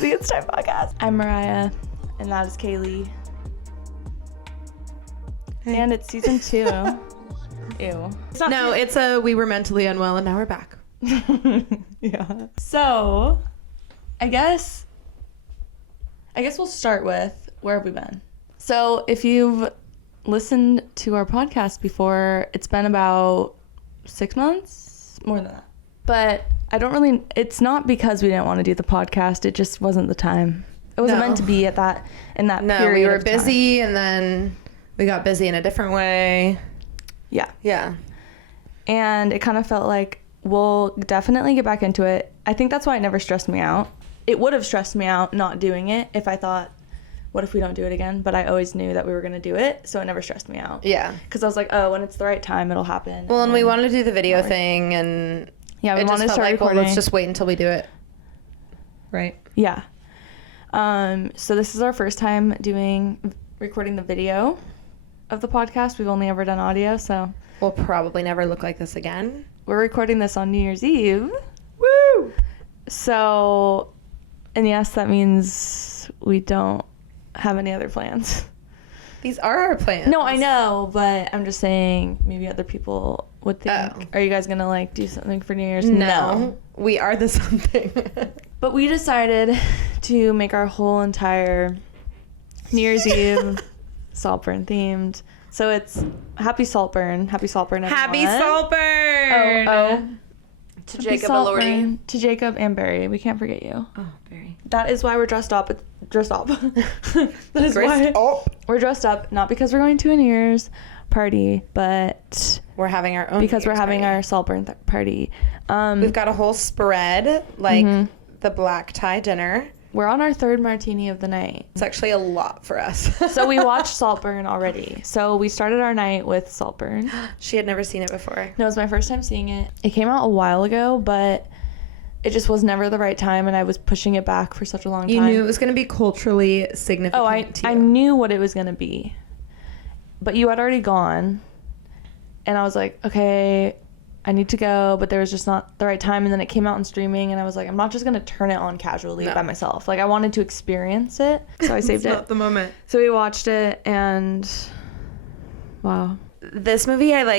to the It's Time podcast. I'm Mariah, and that is Kaylee. Hey. And it's season 2. Ew. It's we were mentally unwell, and now we're back. Yeah. So, I guess we'll start with where have we been? So, if you've listened to our podcast before, it's been about 6 months, more than that. But it's not because we didn't want to do the podcast, it just wasn't the time. It wasn't meant to be in that period. No, we were busy, and then we got busy in a different way. Yeah. And it kind of felt like we'll definitely get back into it. I think that's why it never stressed me out. It would have stressed me out not doing it if I thought, what if we don't do it again? But I always knew that we were going to do it, so it never stressed me out. Yeah. Because I was like, oh, when it's the right time, it'll happen. Well, and we wanted to do the video thing, and yeah, we wanted to start recording. Well, let's just wait until we do it. Right. Yeah. So this is our first time recording the video of the podcast. We've only ever done audio, so we'll probably never look like this again. We're recording this on New Year's Eve. Woo! So, and yes, that means we don't have any other plans. These are our plans. No, I know, but I'm just saying maybe other people would think, are you guys going to do something for New Year's? No. We are the something. But we decided to make our whole entire New Year's Eve saltburn themed. So it's Happy Saltburn. Happy Saltburn, everyone. Happy Saltburn! Oh. To Jacob and Lordy. To Jacob and Barry. We can't forget you. Oh, Barry. That is why we're dressed up. That is why we're dressed up. Not because we're going to a New Year's party, but we're having our own. Because we're having our Saltburn party. We've got a whole spread, the black tie dinner. We're on our 3rd martini of the night. It's actually a lot for us. So we watched Saltburn already. So we started our night with Saltburn. She had never seen it before. No, it was my first time seeing it. It came out a while ago, but it just was never the right time, and I was pushing it back for such a long time. You knew it was going to be culturally significant to you. I knew what it was going to be. But you had already gone, and I was like, okay, I need to go, but there was just not the right time. And then it came out in streaming, and I was like, I'm not just going to turn it on casually by myself. I wanted to experience it, so I saved it. It's not the moment. So we watched it, and wow. This movie, I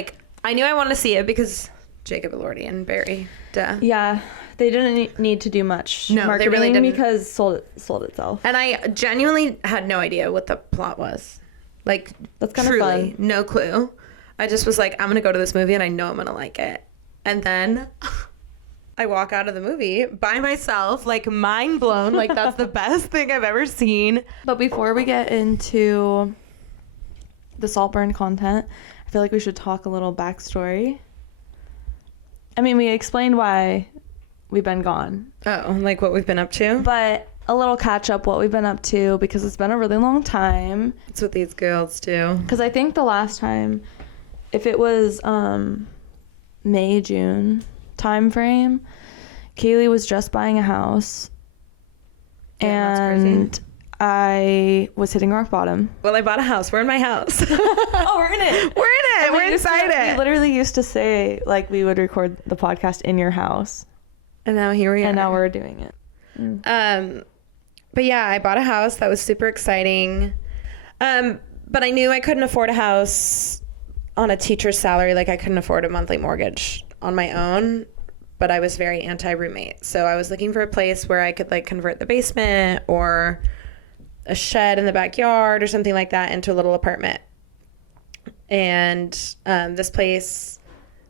knew I wanted to see it because Jacob Elordi and Barry. Duh. Yeah, they didn't need to do much marketing, they really didn't, because sold itself. And I genuinely had no idea what the plot was. That's kind of fun. No clue. I just was like, I'm going to go to this movie and I know I'm going to like it. And then I walk out of the movie by myself, mind blown. That's the best thing I've ever seen. But before we get into the Saltburn content, I feel like we should talk a little backstory. I mean, we explained why we've been gone. Oh, what we've been up to? But a little catch up what we've been up to, because it's been a really long time. That's what these girls do. Because I think the last time, if it was May, June time frame, Kaylee was just buying a house. Yeah, and I was hitting rock bottom. Well, I bought a house. We're in my house. Oh, we're in it. We're in it. We're inside it. We literally used to say we would record the podcast in your house. And now here we are. And now we're doing it. But yeah, I bought a house. That was super exciting. But I knew I couldn't afford a house on a teacher's salary. I couldn't afford a monthly mortgage on my own, but I was very anti-roommate. So I was looking for a place where I could convert the basement or a shed in the backyard or something like that into a little apartment. And this place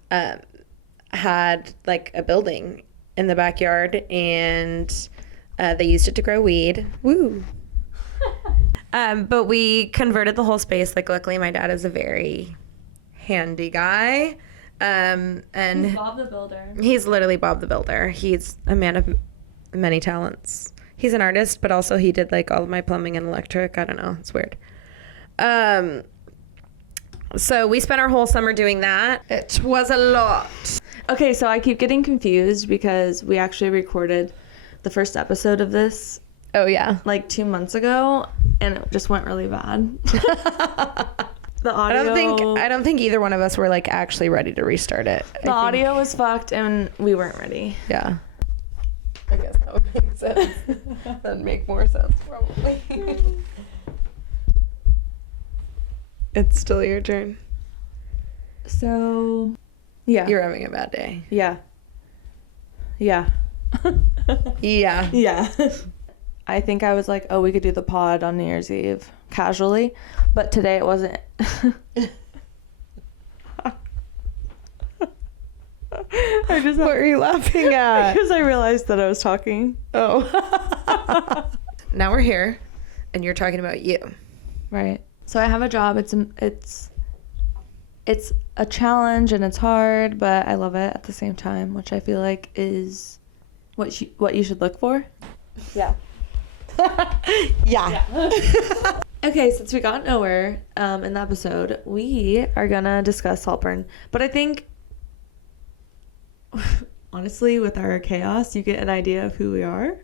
had a building in the backyard, and they used it to grow weed. Woo! But we converted the whole space. Luckily, my dad is a very handy guy. And he's Bob the Builder. He's literally Bob the Builder. He's a man of many talents. He's an artist, but also he did all of my plumbing and electric. I don't know. It's weird. So we spent our whole summer doing that. It was a lot. Okay, so I keep getting confused because we actually recorded the first episode of this. Oh, yeah. 2 months ago, and it just went really bad. The audio... I don't think either one of us were actually ready to restart it. The audio was fucked, and we weren't ready. Yeah. I guess that would make sense. That'd make more sense, probably. It's still your turn. So, yeah. You're having a bad day. Yeah. Yeah. Yeah. I think I was like, oh, we could do the pod on New Year's Eve casually, but today it wasn't. What are you laughing at? Because I realized that I was talking. Oh. Now we're here, and you're talking about you. Right. So I have a job. It's a challenge and it's hard, but I love it at the same time, which I feel like is what you should look for. Yeah. Yeah. Okay, since we got nowhere in the episode, we are gonna discuss saltburn. But I think, honestly, with our chaos, you get an idea of who we are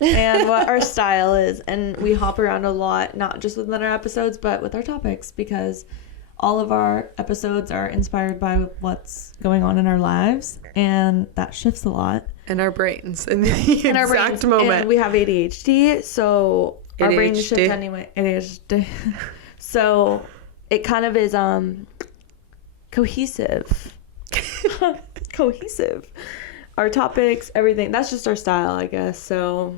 and what our style is. And we hop around a lot, not just within our episodes, but with our topics, because all of our episodes are inspired by what's going on in our lives, and that shifts a lot. In our brains, in the exact moment. And we have ADHD, so our brains shift anyway. ADHD. So it kind of is cohesive. Cohesive. Our topics, everything. That's just our style, I guess. So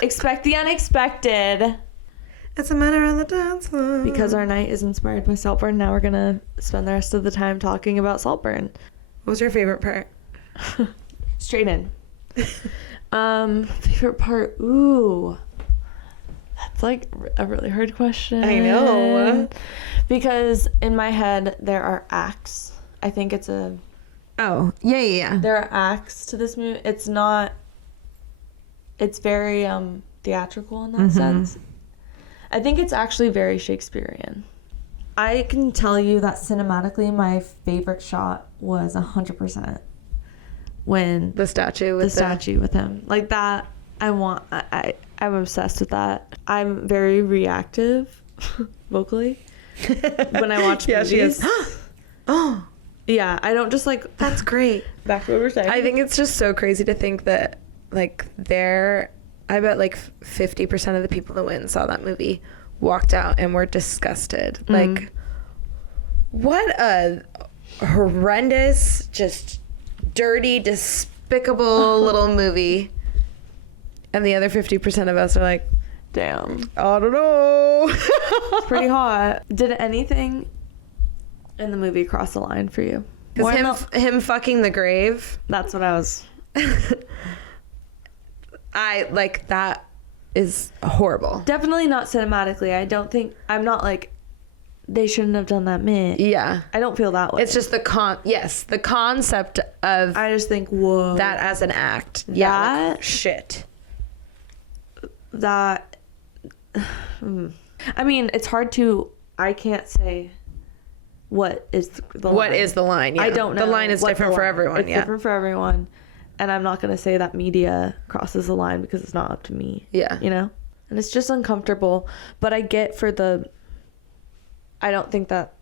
expect the unexpected. It's a matter of the dance floor. Because our night is inspired by saltburn, now we're gonna spend the rest of the time talking about saltburn. What was your favorite part? Straight in. Favorite part? Ooh. That's like a really hard question. I know. Because in my head, there are acts. I think it's a... Oh, yeah. There are acts to this movie. It's not... It's very theatrical in that sense. I think it's actually very Shakespearean. I can tell you that cinematically, my favorite shot was 100% when the statue with him. Like that, I'm obsessed with that. I'm very reactive vocally when I watch movies. She is. Oh. Yeah, I don't just like... That's great. Back to what we were saying. I think it's just so crazy to think that, like, I bet like 50% of the people that went and saw that movie walked out and were disgusted. Like, what a horrendous, just dirty, despicable little movie. And the other 50% of us are like, damn. I don't know. It's pretty hot. Did anything in the movie cross the line for you? Because him fucking the grave. That's what I was... that is horrible. Definitely not cinematically. I'm not like, they shouldn't have done that minute. Yeah. I don't feel that way. It's just the concept of... I just think, whoa. That as an act. Yeah. Like, shit. That... I mean, it's hard to... I can't say what is the line. What is the line? Yeah. I don't know. The line is different for everyone. It's different for everyone. And I'm not going to say that media crosses the line because it's not up to me. Yeah. You know? And it's just uncomfortable. But I get I don't think that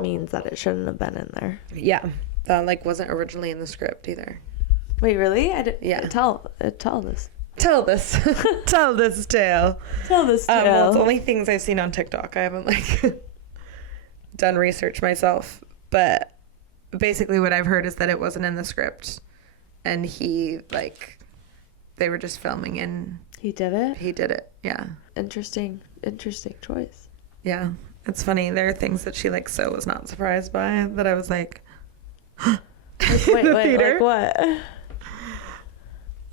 means that it shouldn't have been in there. Yeah. That, wasn't originally in the script either. Wait, really? Yeah. Tell this. Tell this. Tell this tale. Tell this tale. Well, it's only things I've seen on TikTok. I haven't, done research myself. But basically what I've heard is that it wasn't in the script. And he, they were just filming and... He did it? He did it, yeah. Interesting choice. Yeah. It's funny. There are things that she, so was not surprised by that I was like... Wait, like what?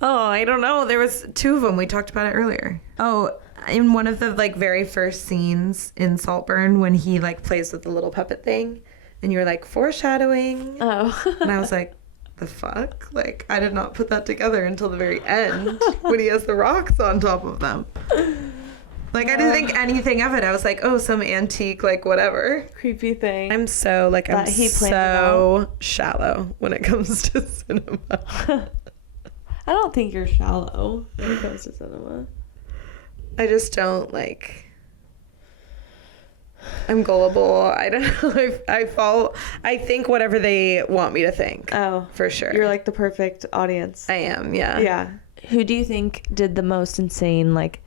Oh, I don't know. There was 2 of them. We talked about it earlier. Oh, in one of the, very first scenes in Saltburn when he, plays with the little puppet thing. And you're foreshadowing. Oh. And I was like... The fuck? I did not put that together until the very end when he has the rocks on top of them. I didn't think anything of it. I was like, oh, some antique, whatever. Creepy thing. I'm so, I'm so shallow when it comes to cinema. I don't think you're shallow when it comes to cinema. I just don't, I'm gullible. I don't know. I think whatever they want me to think. Oh. For sure. You're the perfect audience. I am, yeah. Yeah. who do you think did the most insane, like,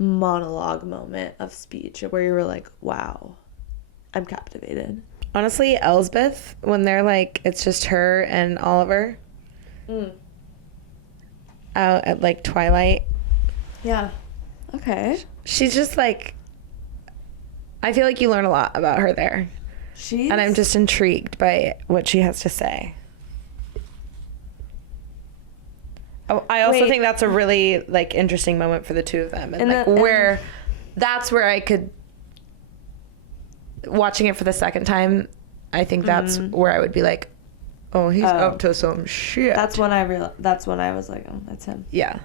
monologue moment of speech where you were like, wow, I'm captivated? Honestly, Elsbeth, when they're like, it's just her and Oliver out at like Twilight. Yeah. Okay. She's just like, I feel like you learn a lot about her there. And I'm just intrigued by what she has to say. I also think that's a really like interesting moment for the two of them, and like that's where I could, watching it for the second time, I think that's where I would be like, oh, he's up to some shit. That's when I realized. That's when I was like, oh, that's him. Yeah.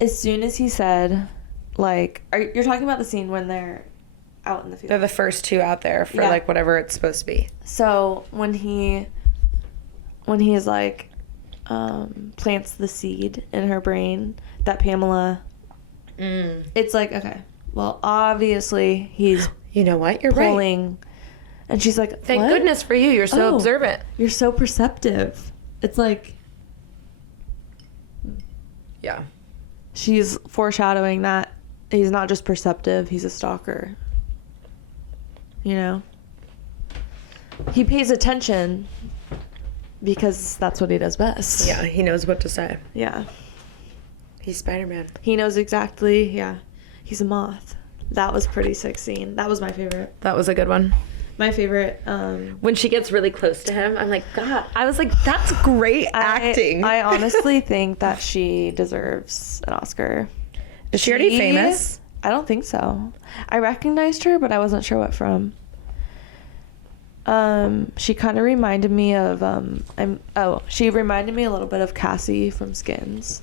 As soon as he said, like, you're talking about the scene when they're out in the field. They're the first two out there for like whatever it's supposed to be. So when he's like, plants the seed in her brain that Pamela, it's like, okay, well, obviously he's you know what, you're pulling, right. And she's like, thank what? goodness for you, you're so observant, you're so perceptive. It's like, yeah, she's foreshadowing that he's not just perceptive, he's a stalker. You know? He pays attention because that's what he does best. Yeah, he knows what to say. Yeah. He's Spider-Man. He knows exactly, yeah. He's a moth. That was pretty sick scene. That was my favorite. That was a good one. My favorite, when she gets really close to him, I'm like, God. I was like, that's great acting. I honestly think that she deserves an Oscar. Is she already famous? I don't think so. I recognized her, but I wasn't sure what from. She kind of reminded me of she reminded me a little bit of Cassie from Skins.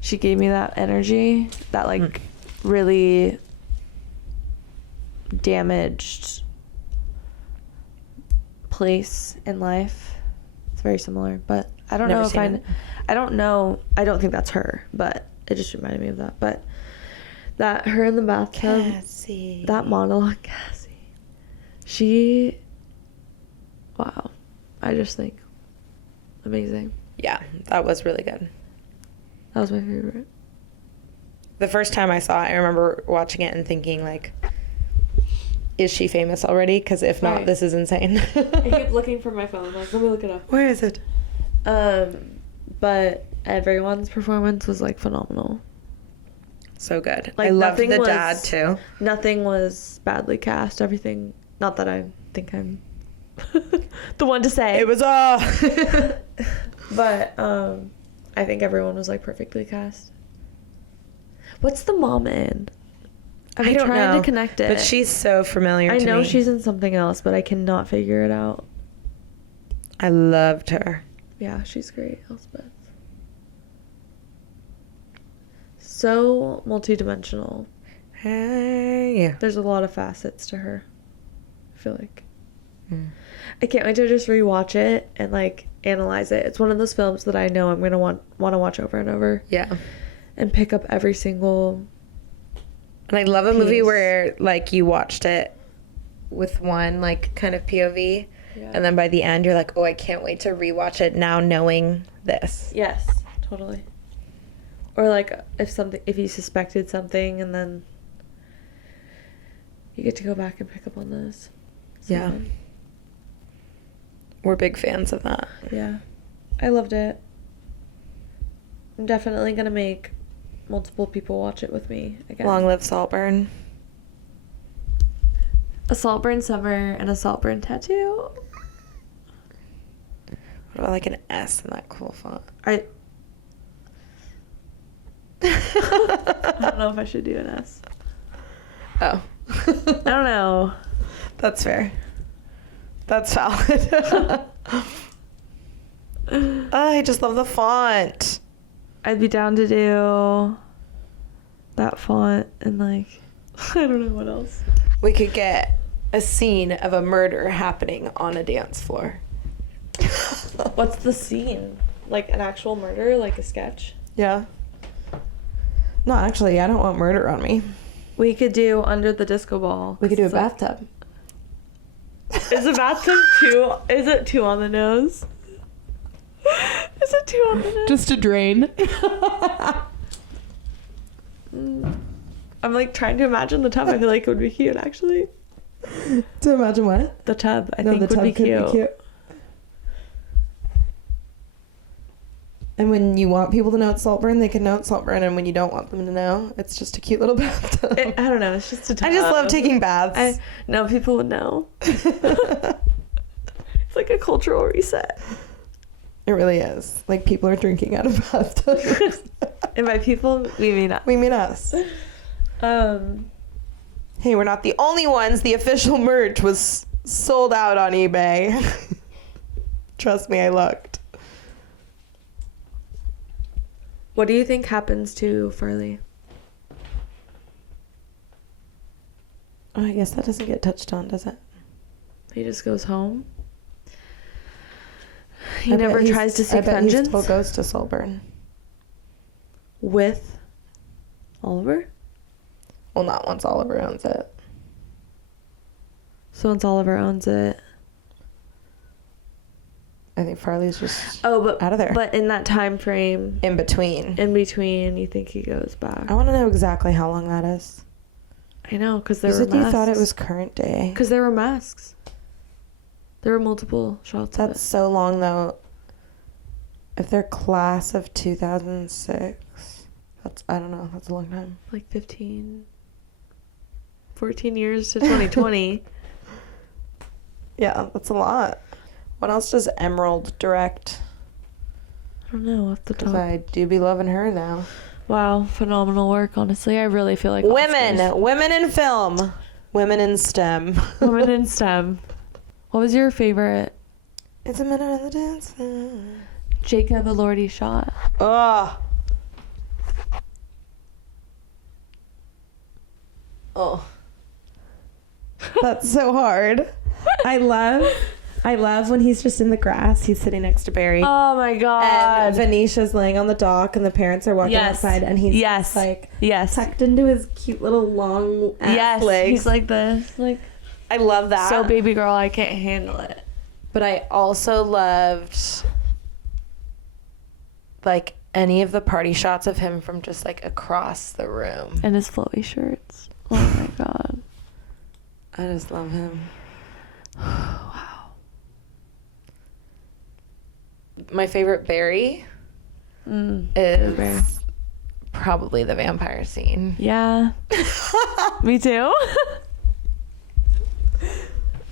She gave me that energy, that like really damaged place in life. It's very similar, but I don't know if I don't know. I don't think that's her, but it just reminded me of that. But that her in the bathtub, Cassie. that monologue, Cassie. Wow. I just think amazing. Yeah, that was really good. That was my favorite. The first time I saw it, I remember watching it and thinking, like, is she famous already? Because if not, this is insane. I keep looking for my phone. Like, let me look it up. Where is it? But everyone's performance was, like, phenomenal. So good. Like, I loved the dad, too. Nothing was badly cast. Everything, not that I think I'm the one to say. It was But, I think everyone was, like, perfectly cast. What's the mom in? I don't trying know, to connect it. but she's so familiar to me. I know she's in something else, but I cannot figure it out. I loved her. Yeah, she's great, Elspeth. So multidimensional. Hey. There's a lot of facets to her, I feel like. I can't wait to just rewatch it and, like, analyze it. It's one of those films that I know I'm going to want to watch over and over. Yeah. And pick up every single... And I love a movie where, like, you watched it with one, like, kind of POV. Yeah. And then by the end, you're like, oh, I can't wait to rewatch it now knowing this. Yes, totally. Or, like, if you suspected something and then you get to go back and pick up on this. Yeah. We're big fans of that. Yeah. I loved it. I'm definitely going to make multiple people watch it with me again. Long live Saltburn. A Saltburn summer and a Saltburn tattoo. What about, like, an S in that cool font? I don't know if I should do an S. Oh. I don't know. That's fair. That's valid. I just love the font. I'd be down to do that font and, like, I don't know what else. We could get a scene of a murder happening on a dance floor. What's the scene? Like an actual murder? Like a sketch? Yeah. No, actually, I don't want murder on me. We could do Under the Disco Ball. We could do a bathtub. Is a bathtub too? Is it too on the nose? Is it too on the nose? Just a drain. I'm like trying to imagine the tub. I feel like it would be cute actually. To imagine what? The tub. I think would be cute. And when you want people to know it's saltburn, they can know it's saltburn. And when you don't want them to know, it's just a cute little bathtub. I don't know. It's just a tub. I just love taking baths. No, people would know. It's like a cultural reset. It really is. Like, people are drinking out of bathtubs. And by people, we mean us. We mean us. Hey, we're not the only ones. The official merch was sold out on eBay. Trust me, I looked. What do you think happens to Farley? Oh, I guess that doesn't get touched on, does it? He just goes home? He never tries to seek vengeance? He still goes to Saltburn. With Oliver? Well, not once Oliver owns it. So once Oliver owns it... I think Farley's just out of there. But in that time frame... In between, you think he goes back? I want to know exactly how long that is. I know, because there were masks. You thought it was current day. Because there were masks. There were multiple shots of it. That's so long, though. If they're class of 2006, I don't know, that's a long time. Like 14 years to 2020. Yeah, that's a lot. What else does Emerald direct? I don't know, off the top. Because I do be loving her now. Wow, phenomenal work, honestly. I really feel like Women in film. Women in STEM. Women in STEM. What was your favorite? It's a minute of the dance. Jacob Elordi shot. Oh. That's so hard. I love when he's just in the grass. He's sitting next to Barry. Oh my god. And Venetia's laying on the dock and the parents are walking outside and he's tucked into his cute little long ass legs. He's like this. Like, I love that. So baby girl, I can't handle it. But I also loved like any of the party shots of him from just like across the room. And his flowy shirts. Oh my god. I just love him. Wow. My favorite Barry is probably the vampire scene. Yeah. Me too.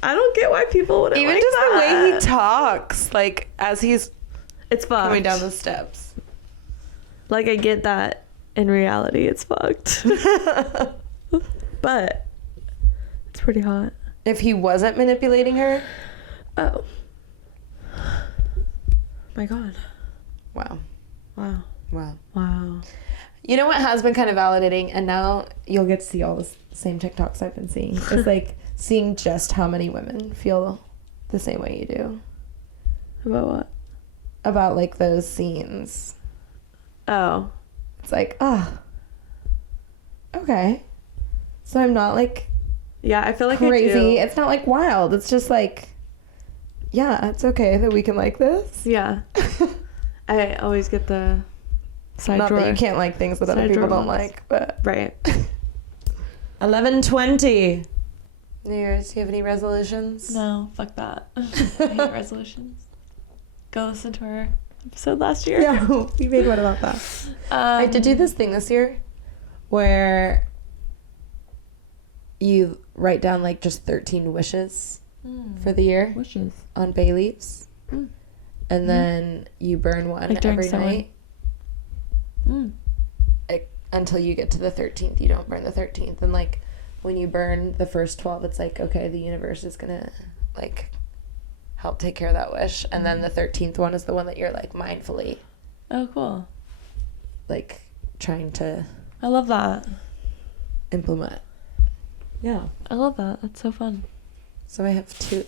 I don't get why people wouldn't even like just that. the way he talks, like as he's it's fucked. Coming down the steps. Like, I get that in reality it's fucked. But it's pretty hot. If he wasn't manipulating her. Oh. My god. Wow. Wow. Wow. Wow. You know what has been kind of validating, and now you'll get to see all the same TikToks I've been seeing. It's like seeing just how many women feel the same way you do. About what? About like those scenes. Oh. It's like, okay. So I'm not like I feel like crazy. I do. It's not like wild. It's just like, yeah, it's okay that we can like this. Yeah. I always get the side not drawer. That you can't like things that other people don't like, but right. 11:20. New Year's. Do you have any resolutions? No, fuck that. I hate resolutions. Go listen to our episode last year. Yeah, we made one about that. I did do this thing this year where you write down like just 13 wishes for the year. Wishes. On bay leaves. And then you burn one like every night. Until you get to the 13th. You don't burn the 13th. And like when you burn the first 12, it's like, okay, the universe is going to like help take care of that wish. And then the 13th one is the one that you're like mindfully. Oh, cool. Like trying to. I love that. Implement. Yeah. I love that. That's so fun. So I have 2.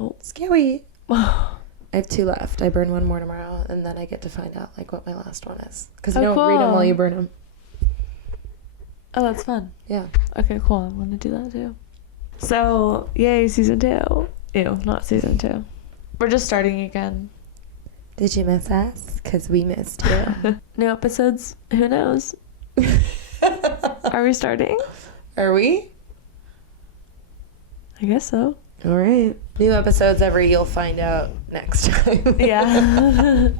Oh. Scary. I have 2 left. I burn one more tomorrow, and then I get to find out like what my last one is. Because you don't read them while you burn them. Oh, that's fun. Yeah. Okay, cool. I want to do that too. So, yay, season 2. Ew, not season 2. We're just starting again. Did you miss us? Because we missed you. New episodes? Who knows? Are we starting? Are we? I guess so. All right. New episodes you'll find out next time. Yeah.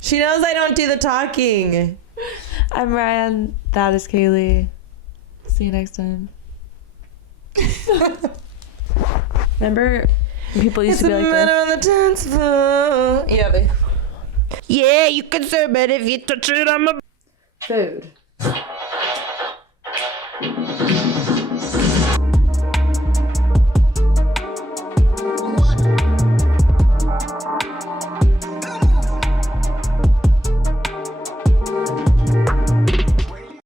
She knows I don't do the talking. I'm Ryan. That is Kaylee. See you next time. Remember, people used to be like this. On the dance floor. Yeah, you can serve it if you touch it on my food.